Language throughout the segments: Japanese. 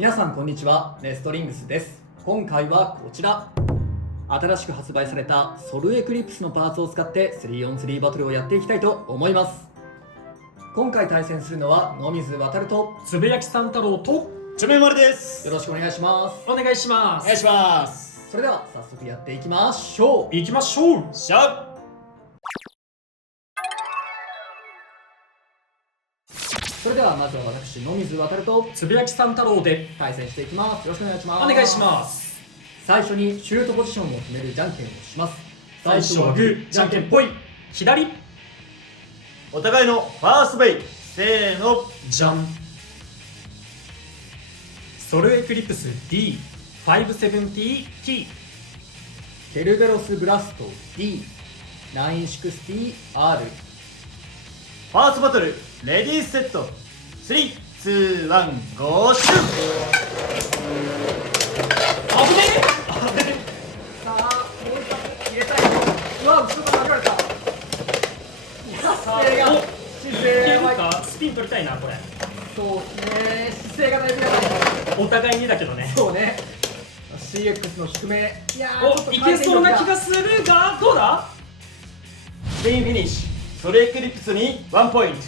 皆さんこんにちは、レストリングスです。今回はこちら、新しく発売されたソルエクリプスのパーツを使って 3on3 バトルをやっていきたいと思います。今回対戦するのは野水航とつぶやきさん太郎とちょめまるです。よろしくお願いします。お願いします。お願いします。それでは早速やっていきましょう。行きましょう。しゃそれではまずは私野水航とつぶやきさん太郎で対戦していきます。よろしくお願いします。お願いします。最初にシュートポジションを決めるじゃんけんをします。最初はグー、じゃんけんぽい。左、お互いのファーストベイ。せーの。じゃん。ソルエクリプス D570T。ケルベロスブラスト D960R。 ファーストバトルレディーセット。3、2、1、ゴーシュー。危ねさあ、もう一発入れたい。うわ、後ろから投げられた。姿勢が、え。姿いけ勢がるか。スピン取りたいなこれ。そうね、姿勢がだいぶやばい。お互いにだけどね。そうね。CX の低め。いやー、ちょっとお、いけそうな気がするが、どうだ。クリーンフィニッシュ。ソルエクリプスに1ポイント。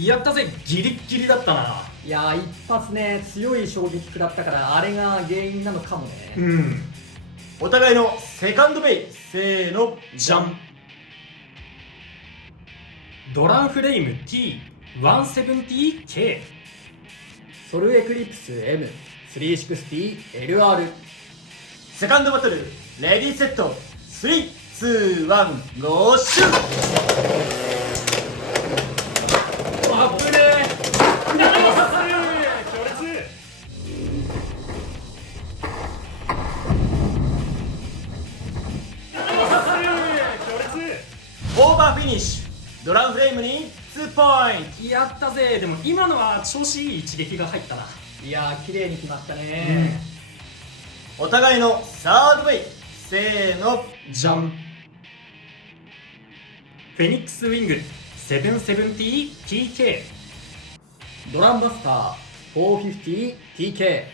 やったぜ。ギリッギリだったな。いやー、一発ね、強い衝撃食らったから、あれが原因なのかもね。うん。お互いのセカンドベイ。せーの。じゃん。ドランフレイム T170K。ソルエクリプス M360LR。セカンドバトルレディーセット。3、2、1、ゴーシュー。あぶねえ。ナイス。強烈。オーバーフィニッシュ。ドランフレームに2ポイント。やったぜ。でも今のは調子いい一撃が入ったな。いやー、綺麗に決まったね。お互いのサードベイ。せーの。じゃん。フェニックスウィング 770TK。ドランバスター 450TK。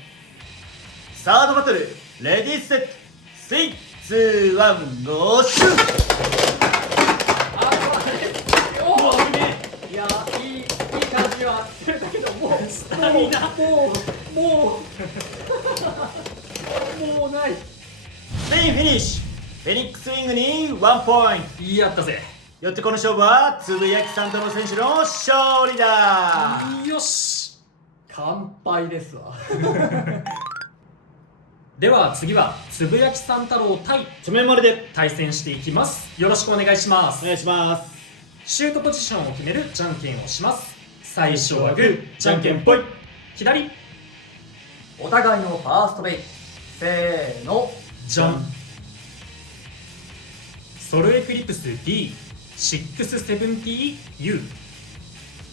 サードバトルレディーセット。3、2、1、ゴーシュー。おお、いやー、いい感じはしてたけど、もうスタミナもうない。スペインフィニッシュ。フェニックスウィングに1ポイント。やったぜ。よってこの勝負はつぶやきさんとの選手の勝利だ。よし。乾杯ですわ。では次はつぶやきさん太郎対ちょめまるで対戦していきます。よろしくお願いします。お願いします。シュートポジションを決めるじゃんけんをします。最初はグー、じゃんけんぽい。左、お互いのファーストベイ。せーの。じゃん。ソルエクリプス D670U。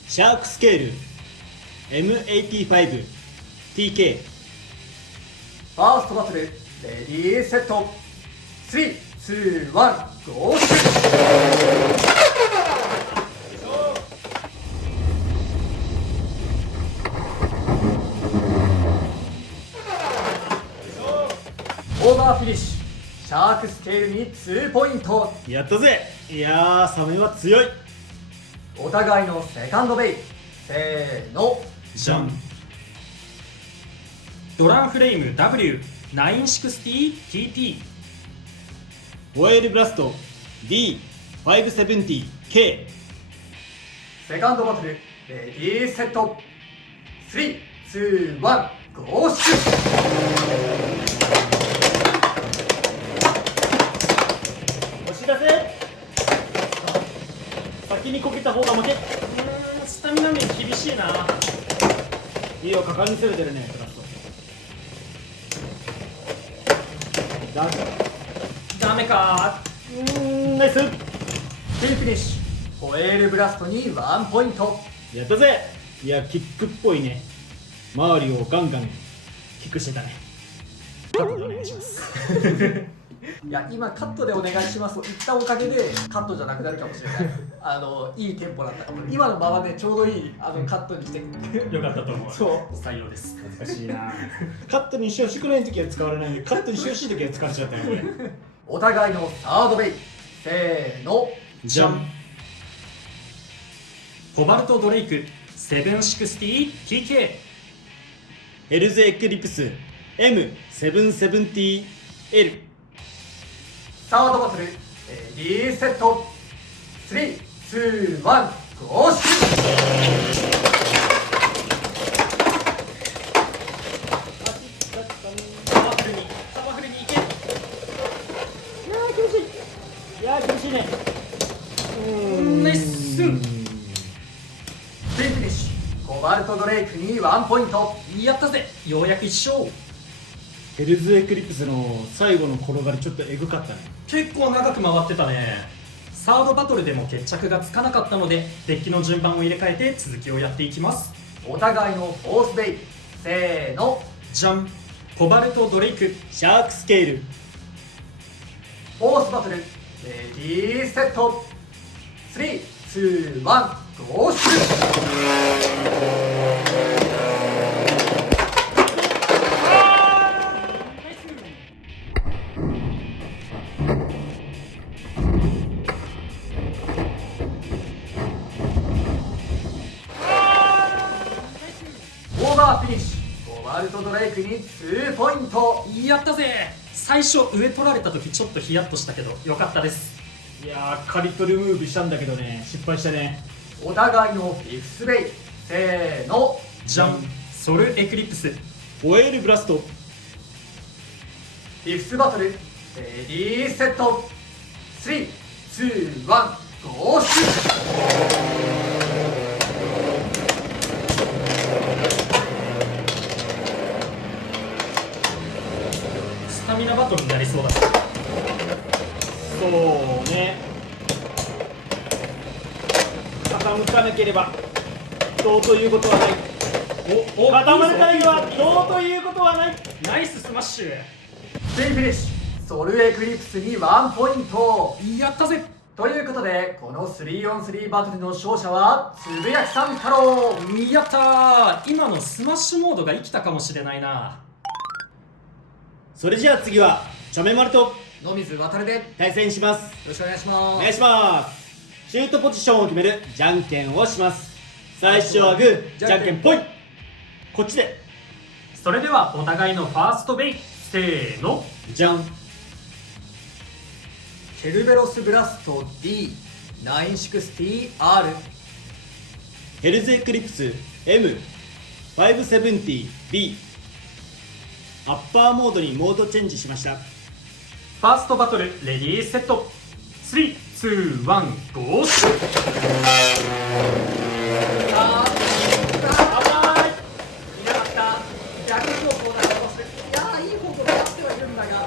シャークスケール M85TK。ファーストバトルレディーセット。3、2、1、ゴーシュー。オーバーフィニッシュ。シャークスケールに2ポイント。やったぜ。いやーサメは強い。お互いのセカンドベイ。せーの。じゃん。ドランフレイム W960TT。ホエールブラスト D570K。セカンドバトルレディーセット。3、2、1、ゴーシュー。お知らせ。先にこけた方が負け。スタミナ面厳しいな。いいよ、果敢に攻めてるね、ブラスト。ダメか。ナイス。フィニッシュ。ホエールブラストに1ポイント。やったぜ。いや、キックっぽいね。周りをガンガンキックしてたね。お願いします。いや今カットでお願いしますと言ったおかげでカットじゃなくなるかもしれないいいテンポだったかも。今のままでちょうどいいカットにしてよかったと思う。そう採用です。難しいな。カットにしてほしくない時は使われないんで、カットにしてほしい時は使われちゃったよこれ。お互いのサードベイ、せーの。じゃん。コバルトドレイク 760TK。 ヘルズエクリプス M770L。 サードバトル、リセット。3、2、1、ゴーシュパワフルにいけ。いやー厳しいね。ナイス。フィニッシュ。コバルトドレイクに1ポイント。やったぜ、ようやく1勝。ヘルズエクリプスの最後の転がりちょっとエグかったね。結構長く回ってたね。サードバトルでも決着がつかなかったのでデッキの順番を入れ替えて続きをやっていきます。お互いのフォースベイ、せーの。じゃん。コバルトドレイク。シャークスケール。フォースバトル、レディーセット。3、2、1、ゴーシュオーバーフィニッシュ。コバルトドレイクに2ポイント。やったぜ。最初上取られた時ちょっとヒヤッとしたけどよかったです。いやーカリトルムーブしたんだけどね、失敗したね。お互いのフィフスベイ、せーの。じゃん。ソルエクリプス。オエルブラスト。フィフスバトル、レディーセット。3、2、1、ゴーシュスタミナバトルになりそうだ。そうね。傾かなければどうということはない。お傾かないのはどうということはない。ナイススマッシュ。フィニッシュ。ソルエクリプスに1ポイント。やったぜ。ということでこの 3on3 バトルの勝者はつぶやきさん太郎。やったー。今のスマッシュモードが生きたかもしれないな。それじゃあ次はチョメマルと野水渡でよ対戦します。ろしくお願いします。お願いします。シュートポジションを決めるじゃんけんをします。最初はグー、じゃんけんぽい。こっちでそれではお互いのファーストベイ、せーの。じゃん。ケルベロスブラスト D960R。 ヘルズエクリプス M570B。 アッパーモードにモードチェンジしました。ファーストバトルレディーセット。3、2、1、ゴーシュ。いなかった。逆方向だったとして、いやーいい方向に出してはいるんだが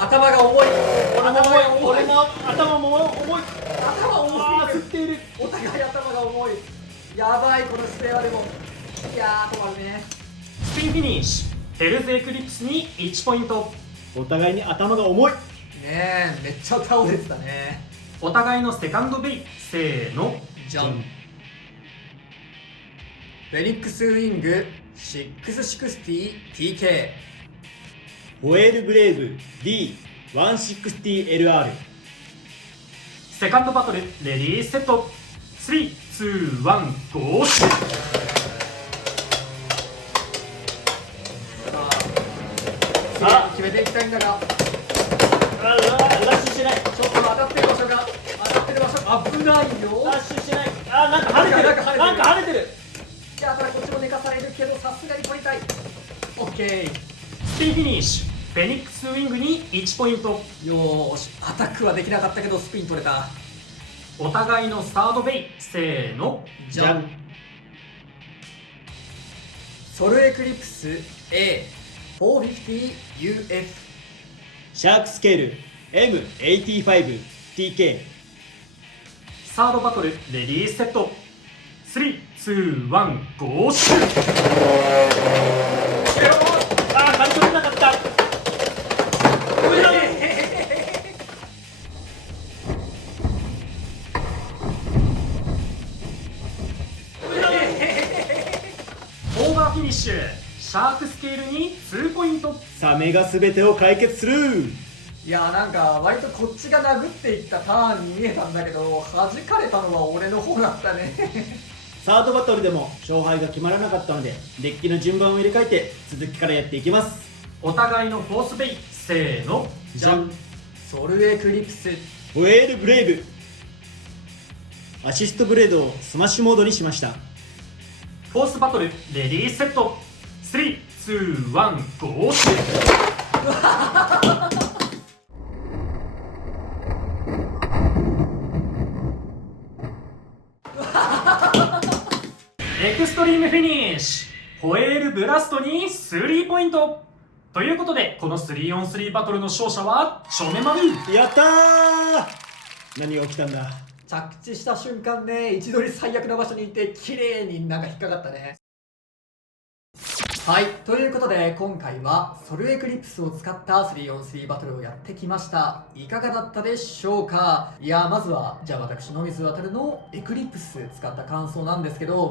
頭が重い。俺の頭も重い。頭重すぎる。振っている。お互い頭が重い。やばいこの姿勢は。でもいやー止まるね。スピンフィニッシュ。ヘルズエクリプスに1ポイント。お互いに頭が重い。ねえめっちゃ倒れてたね。お互いのセカンドベイ、せーの。じゃん。フェニックスウィング 660TK。 ホエールブレイブ D160LR。 セカンドバトルレディーセット。3、2、1、ゴーシュ。さあ決めていきたいんだが、ラッシュしてない。ちょっと当たってる場所が危ないよ。ラッシュしてない。なんか跳ねてる。なんか跳ねてる。いやただこっちも寝かされるけどさすがに取りたい。オッケー。スピンフィニッシュ。フェニックスウィングに1ポイント。よーしアタックはできなかったけどスピン取れた。お互いのサードベイ、せーの。じゃん。ソルエクリプス A450UF。 シャークスケール M85TK。 サードバトルレディーセット。3、2、1、ゴーシュ。刈り取れなかった。シャークスケールに2ポイント。サメが全てを解決する。いやなんか割とこっちが殴っていったターンに見えたんだけど、弾かれたのは俺の方だったねサードバトルでも勝敗が決まらなかったので、デッキの順番を入れ替えて続きからやっていきます。お互いのフォースベイ、せーの、じゃん。ソルエクリプス。ホエールブレイブ。アシストブレードをスマッシュモードにしました。フォースバトルレディーセット。3、2、1、ゴー。エクストリームフィニッシュ。ホエールブラストに3ポイント。ということで、この 3on3 バトルの勝者はチョメマル。やったー。何が起きたんだ。着地した瞬間ね、位置取り最悪な場所にいて綺麗になんか引っかかったね。はい、ということで今回はソルエクリプスを使った 3on3 バトルをやってきました。いかがだったでしょうか。いやまずはじゃあ私野水航のエクリプス使った感想なんですけど、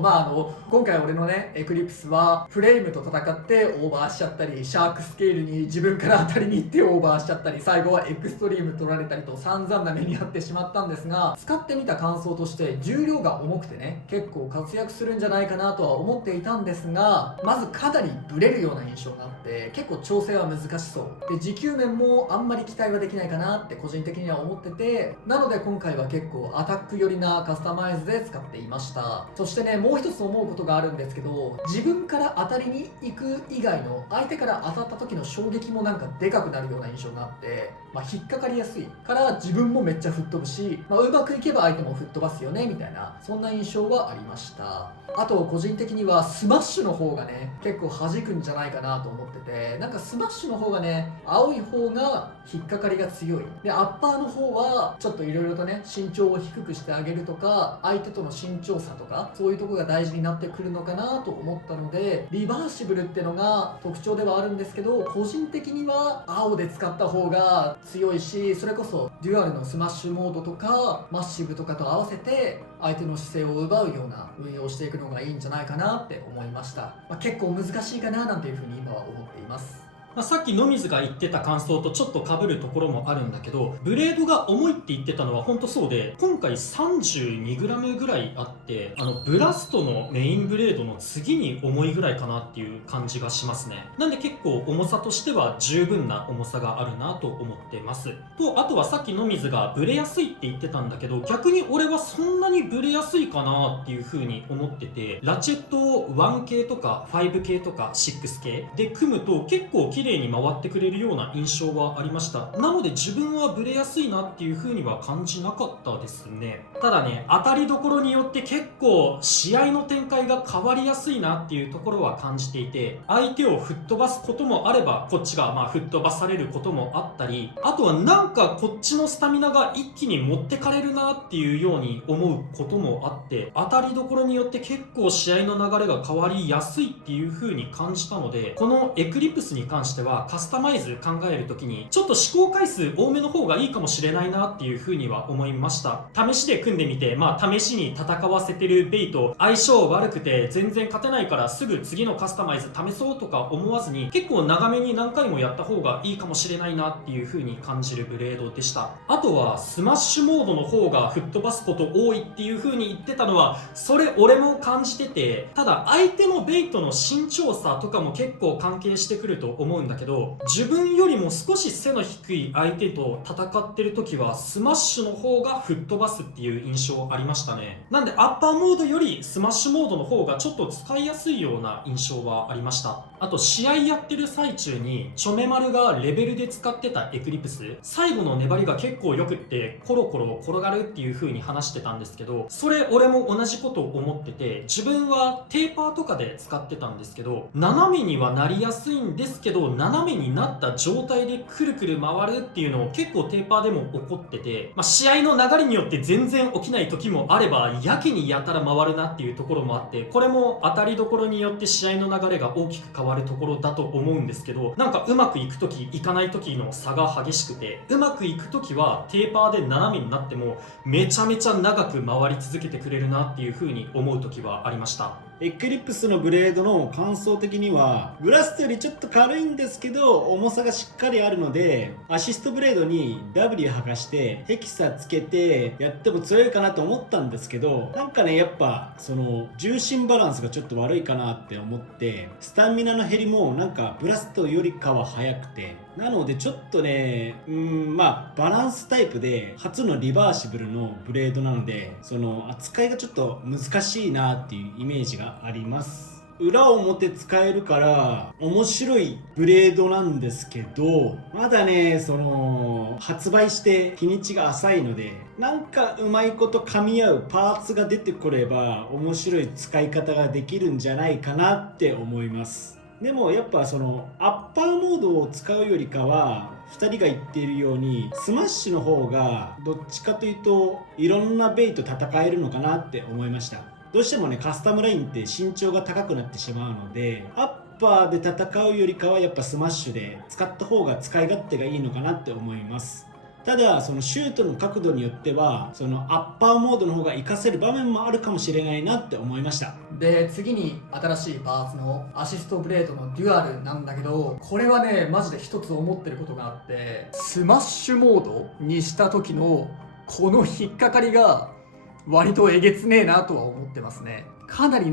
今回俺のねエクリプスはフレームと戦ってオーバーしちゃったり、シャークスケールに自分から当たりに行ってオーバーしちゃったり、最後はエクストリーム取られたりと散々な目に遭ってしまったんですが、使ってみた感想として重量が重くてね結構活躍するんじゃないかなとは思っていたんですが、まずかなりブレるような印象があって結構調整は難しそうで、持久面もあんまり期待はできないかなって個人的には思ってて、なので今回は結構アタック寄りなカスタマイズで使っていました。そしてね、もう一つ思うことがあるんですけど、自分から当たりに行く以外の相手から当たった時の衝撃もなんかでかくなるような印象があって、引っかかりやすいから自分もめっちゃ吹っ飛ぶし、うまくいけば相手も吹っ飛ばすよねみたいな、そんな印象はありました。あと個人的にはスマッシュの方がね結構弾くんじゃないかなと思ってて、なんかスマッシュの方がね青い方が引っかかりが強いで、アッパーの方はちょっといろいろとね身長を低くしてあげるとか相手との身長差とかそういうとこが大事になってくるのかなと思ったので、リバーシブルってのが特徴ではあるんですけど、個人的には青で使った方が強いし、それこそデュアルのスマッシュモードとかマッシブとかと合わせて相手の姿勢を奪うような運用をしていくのがいいんじゃないかなって思いました。結構難しいかななんていうふうに今は思っています。さっき野水が言ってた感想とちょっと被るところもあるんだけど、ブレードが重いって言ってたのは本当そうで、今回 32g ぐらいあって、ブラストのメインブレードの次に重いぐらいかなっていう感じがしますね。なんで結構重さとしては十分な重さがあるなと思ってますと、あとはさっき野水がブレやすいって言ってたんだけど、逆に俺はそんなにブレやすいかなっていう風に思ってて、ラチェットを 1K とか 5K とか 6K で組むと結構綺麗に回ってくれるような印象はありました。なので自分はブレやすいなっていう風には感じなかったですね。ただね、当たりどころによって結構試合の展開が変わりやすいなっていうところは感じていて、相手を吹っ飛ばすこともあればこっちが吹っ飛ばされることもあったり、あとはなんかこっちのスタミナが一気に持ってかれるなっていうように思うこともあって、当たりどころによって結構試合の流れが変わりやすいっていう風に感じたので、このエクリプスに関してはカスタマイズ考えるときにちょっと試行回数多めの方がいいかもしれないなっていう風には思いました。試しで組んでみて、試しに戦わせてるベイと相性悪くて全然勝てないからすぐ次のカスタマイズ試そうとか思わずに、結構長めに何回もやった方がいいかもしれないなっていう風に感じるブレードでした。あとはスマッシュモードの方が吹っ飛ばすこと多いっていう風に言ってたのは、それ俺も感じてて、ただ相手のベイとの身長差とかも結構関係してくると思うんだけど、自分よりも少し背の低い相手と戦ってる時はスマッシュの方が吹っ飛ばすっていう印象ありましたね。なんでアッパーモードよりスマッシュモードの方がちょっと使いやすいような印象はありました。あと試合やってる最中にチョメマルがレベルで使ってたエクリプス、最後の粘りが結構よくってコロコロ転がるっていう風に話してたんですけど、それ俺も同じことを思ってて、自分はテーパーとかで使ってたんですけど、斜めにはなりやすいんですけど、斜めになった状態でくるくる回るっていうのを結構テーパーでも起こってて、試合の流れによって全然起きない時もあればやけにやたら回るなっていうところもあって、これも当たりどころによって試合の流れが大きく変わるところだと思うんですけど、なんかうまくいく時いかない時の差が激しくて、うまくいく時はテーパーで斜めになってもめちゃめちゃ長く回り続けてくれるなっていう風に思う時はありました。エクリプスのブレードの感想的にはブラストよりちょっと軽いんですけど重さがしっかりあるので、アシストブレードに W 剥がしてヘキサつけてやっても強いかなと思ったんですけど、なんかねやっぱその重心バランスがちょっと悪いかなって思って、スタミナの減りもなんかブラストよりかは速くて、なのでちょっとねバランスタイプで初のリバーシブルのブレードなので、その扱いがちょっと難しいなっていうイメージがあります。裏表使えるから面白いブレードなんですけど、まだねその発売して日にちが浅いので、なんかうまいこと噛み合うパーツが出てこれば面白い使い方ができるんじゃないかなって思います。でもやっぱそのアッパーモードを使うよりかは2人が言っているようにスマッシュの方がどっちかというといろんなベイと戦えるのかなって思いました。どうしてもねカスタムラインって身長が高くなってしまうので、アッパーで戦うよりかはやっぱスマッシュで使った方が使い勝手がいいのかなって思います。ただそのシュートの角度によってはそのアッパーモードの方が活かせる場面もあるかもしれないなって思いました。で次に新しいパーツのアシストブレードのデュアルなんだけど、これはねマジで一つ思ってることがあって、スマッシュモードにした時のこの引っかかりが割とえげつねえなとは思ってますね。かなり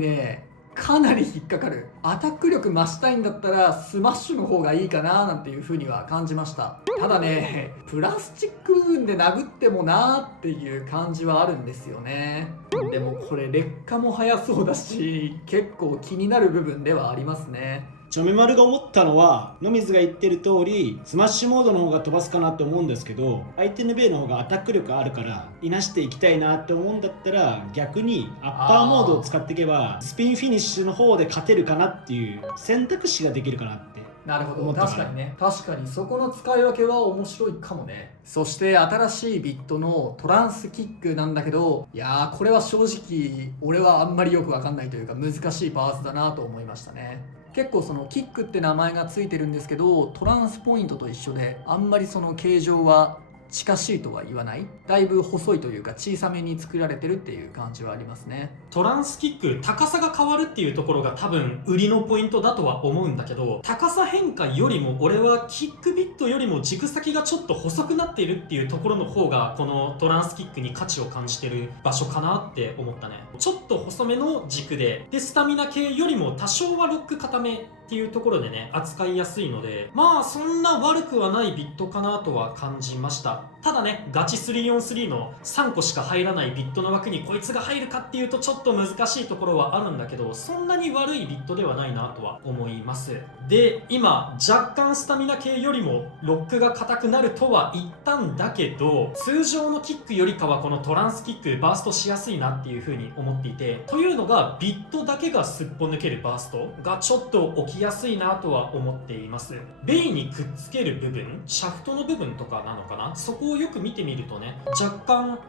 引っかかる。アタック力増したいんだったらスマッシュの方がいいかななんていう風には感じました。ただねプラスチック部分で殴ってもなーっていう感じはあるんですよね。でもこれ劣化も早そうだし結構気になる部分ではありますね。ちょめまるが思ったのは、野水が言ってる通りスマッシュモードの方が飛ばすかなって思うんですけど、相手のベイの方がアタック力あるからいなしていきたいなって思うんだったら、逆にアッパーモードを使っていけばスピンフィニッシュの方で勝てるかなっていう選択肢ができるかなって。なるほど、確かにね、確かにそこの使い分けは面白いかもね。そして新しいビットのトランスキックなんだけど、いやーこれは正直俺はあんまりよくわかんないというか難しいパーツだなと思いましたね。結構そのキックって名前がついてるんですけど、トランスポイントと一緒であんまりその形状は近しいとは言わない、だいぶ細いというか小さめに作られてるっていう感じはありますね。トランスキック高さが変わるっていうところが多分売りのポイントだとは思うんだけど、高さ変化よりも俺はキックビットよりも軸先がちょっと細くなっているっていうところの方がこのトランスキックに価値を感じてる場所かなって思ったね。ちょっと細めの軸でスタミナ系よりも多少はロック固めっていうところでね扱いやすいので、まあそんな悪くはないビットかなとは感じました。ただねガチ 3on3 の3個しか入らないビットの枠にこいつが入るかっていうとちょっと難しいところはあるんだけど、そんなに悪いビットではないなとは思います。で今若干スタミナ系よりもロックが硬くなるとは言ったんだけど、通常のキックよりかはこのトランスキックバーストしやすいなっていう風に思っていて、というのがビットだけがすっぽ抜けるバーストがちょっと起きやすいなとは思っています。ベイにくっつける部分、シャフトの部分とかなのかな、そこをよく見てみるとね若干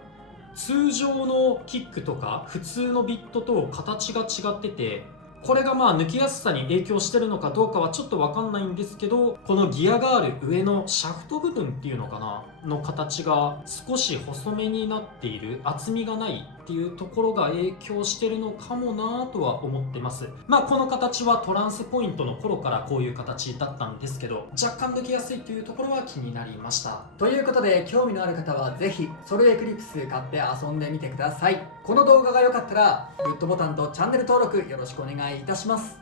通常のキックとか普通のビットと形が違ってて、これがまあ抜きやすさに影響してるのかどうかはちょっと分かんないんですけど、このギアがある上のシャフト部分っていうのかなの形が少し細めになっている、厚みがないっていうところが影響してるのかもなとは思ってます。まあこの形はトランスポイントの頃からこういう形だったんですけど、若干抜きやすいっていうところは気になりました。ということで興味のある方はぜひソルエクリプス買って遊んでみてください。この動画が良かったらグッドボタンとチャンネル登録よろしくお願いいたします。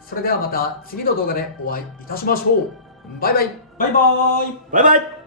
それではまた次の動画でお会いいたしましょう。バイバイ。バイバーイ。バイバイ。